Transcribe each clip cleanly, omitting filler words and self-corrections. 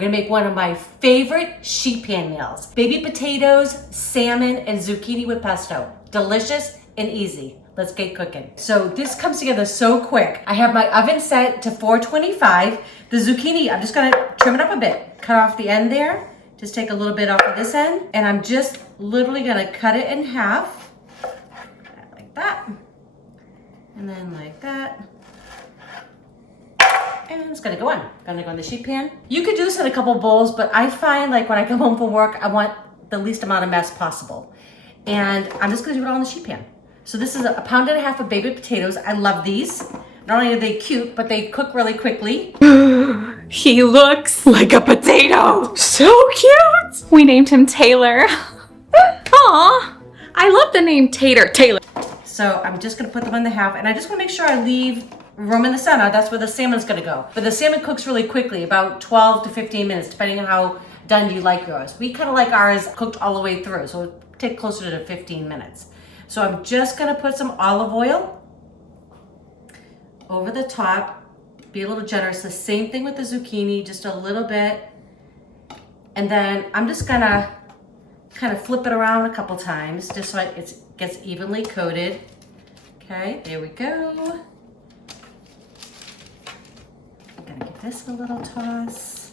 I'm gonna make one of my favorite sheet pan meals. Baby potatoes, salmon, and zucchini with pesto. Delicious and easy. Let's get cooking. So this comes together so quick. I have my oven set to 425. The zucchini, I'm just gonna trim it up a bit. Cut off the end there. Just take a little bit off of this end. And I'm just literally gonna cut it in half. Like that. And then like that. And it's gonna go on. Gonna go in the sheet pan. You could do this in a couple bowls, but I find like when I come home from work, I want the least amount of mess possible. And I'm just gonna do it all in the sheet pan. So this is 1.5 pounds of baby potatoes. I love these. Not only are they cute, but they cook really quickly. He looks like a potato. So cute. We named him Taylor. Aw, I love the name Taylor. So I'm just gonna put them in the half, and I just wanna make sure I leave room in the center. That's where the salmon's gonna go. But the salmon cooks really quickly, about 12 to 15 minutes, depending on how done you like yours. We kind of like ours cooked all the way through, so it'll take closer to 15 minutes. So I'm just gonna put some olive oil over the top. Be a little generous. The same thing with the zucchini, just a little bit. And then I'm just gonna kind of flip it around a couple times, just so it gets evenly coated. Okay, there we go. I'm gonna give this a little toss.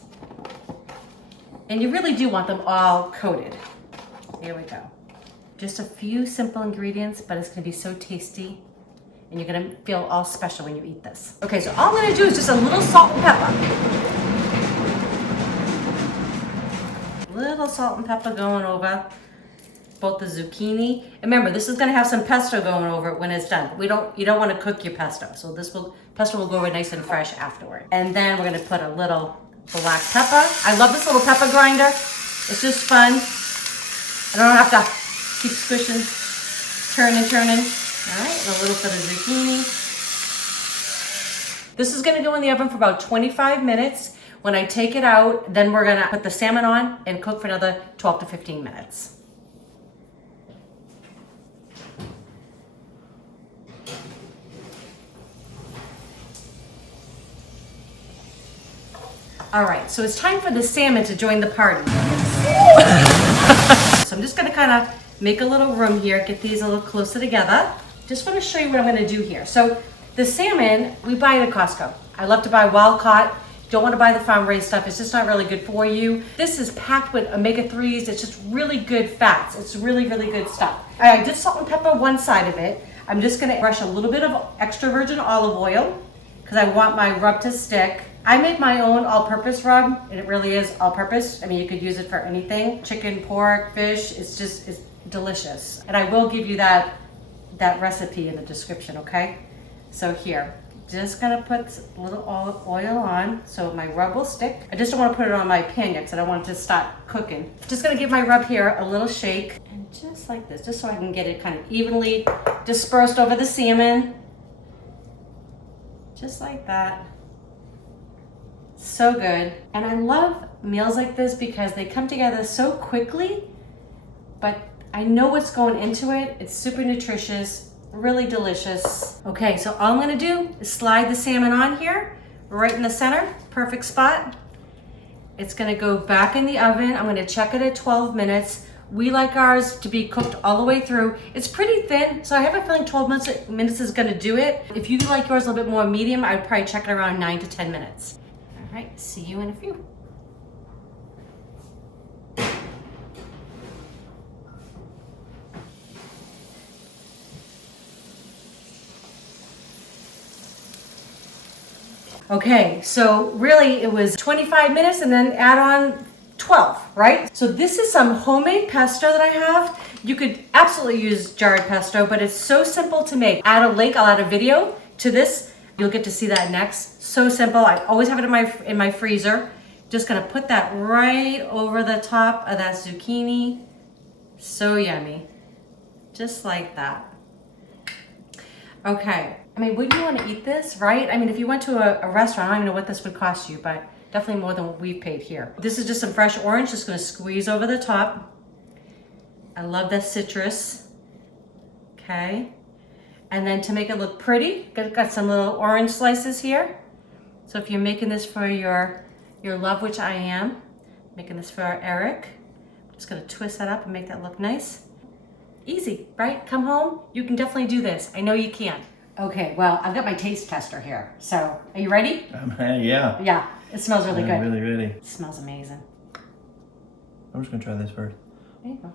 And you really do want them all coated. There we go. Just a few simple ingredients, but it's gonna be so tasty. And you're gonna feel all special when you eat this. Okay, so all I'm gonna do is just a little salt and pepper. Little salt and pepper going over both the zucchini. And remember, this is gonna have some pesto going over it when it's done. You don't wanna cook your pesto. So pesto will go over nice and fresh afterward. And then we're gonna put a little black pepper. I love this little pepper grinder. It's just fun. I don't have to keep squishing, turning. All right, and a little bit of zucchini. This is gonna go in the oven for about 25 minutes. When I take it out, then we're gonna put the salmon on and cook for another 12 to 15 minutes. All right, so it's time for the salmon to join the party. So I'm just gonna kind of make a little room here, get these a little closer together. Just want to show you what I'm going to do here. So the salmon, we buy it at Costco. I love to buy wild caught. Don't want to buy the farm raised stuff. It's just not really good for you. This is packed with omega-3s. It's just really good fats. It's really, really good stuff. I did salt and pepper one side of it. I'm just going to brush a little bit of extra virgin olive oil because I want my rub to stick. I make my own all-purpose rub, and it really is all-purpose. I mean, you could use it for anything. Chicken, pork, fish. It's delicious. And I will give you that recipe in the description, okay? So here, just gonna put a little olive oil on so my rub will stick. I just don't want to put it on my pan yet because I don't want it to start cooking. Just gonna give my rub here a little shake, and just like this, just so I can get it kind of evenly dispersed over the salmon. Just like that. So good. And I love meals like this because they come together so quickly, but I know what's going into it. It's super nutritious, really delicious. Okay, so all I'm gonna do is slide the salmon on here, right in the center, perfect spot. It's gonna go back in the oven. I'm gonna check it at 12 minutes. We like ours to be cooked all the way through. It's pretty thin, so I have a feeling 12 minutes is gonna do it. If you like yours a little bit more medium, I would probably check it around 9 to 10 minutes. All right, see you in a few. Okay, so really it was 25 minutes and then add on 12, right? So this is some homemade pesto that I have. You could absolutely use jarred pesto, but it's so simple to make. Add a link, I'll add a video to this. You'll get to see that next. So simple. I always have it in my freezer. Just gonna put that right over the top of that zucchini. So yummy. Just like that. Okay. I mean, wouldn't you want to eat this, right? I mean, if you went to a restaurant, I don't even know what this would cost you, but definitely more than what we've paid here. This is just some fresh orange, just gonna squeeze over the top. I love that citrus, okay? And then to make it look pretty, got some little orange slices here. So if you're making this for your your love, which I am. Making this for Eric. Just gonna twist that up and make that look nice. Easy, right? Come home, you can definitely do this. I know you can. Okay, well, I've got my taste tester here. So, are you ready? Yeah. Yeah, it smells really good. I'm really ready. It smells amazing. I'm just gonna try this first. There you go.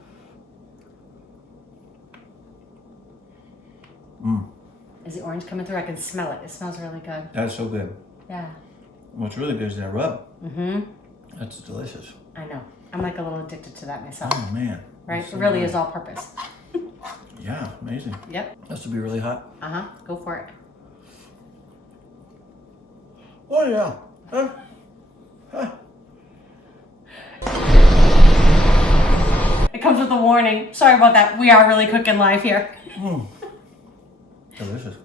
Mmm, Is the orange coming through? I can smell it. It smells really good. that's so good. Yeah. What's really good is that rub. Mm-hmm. That's delicious. I know. I'm like a little addicted to that myself. Oh man. Right? That's It so really good. is all purpose. Yeah, amazing. Yep. Has to be really hot. Uh-huh. Go for it. Oh yeah. Huh. It comes with a warning. Sorry about that. We are really cooking live here. Mm. Delicious.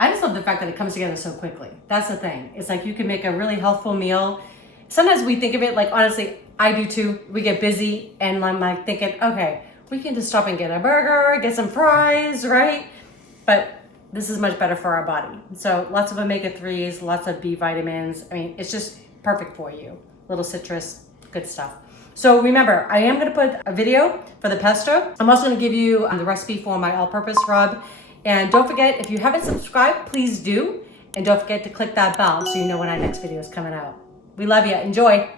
I just love the fact that it comes together so quickly. That's the thing. It's like you can make a really healthful meal. Sometimes we think of it like, honestly, I do too. We get busy and I'm like thinking, okay, we can just stop and get a burger, get some fries, right? But this is much better for our body. So lots of omega-3s, lots of B vitamins. I mean, it's just perfect for you. Little citrus, good stuff. So remember, I am gonna put a video for the pesto. I'm also gonna give you the recipe for my all-purpose rub. And don't forget, if you haven't subscribed, please do. And don't forget to click that bell so you know when our next video is coming out. We love you. Enjoy.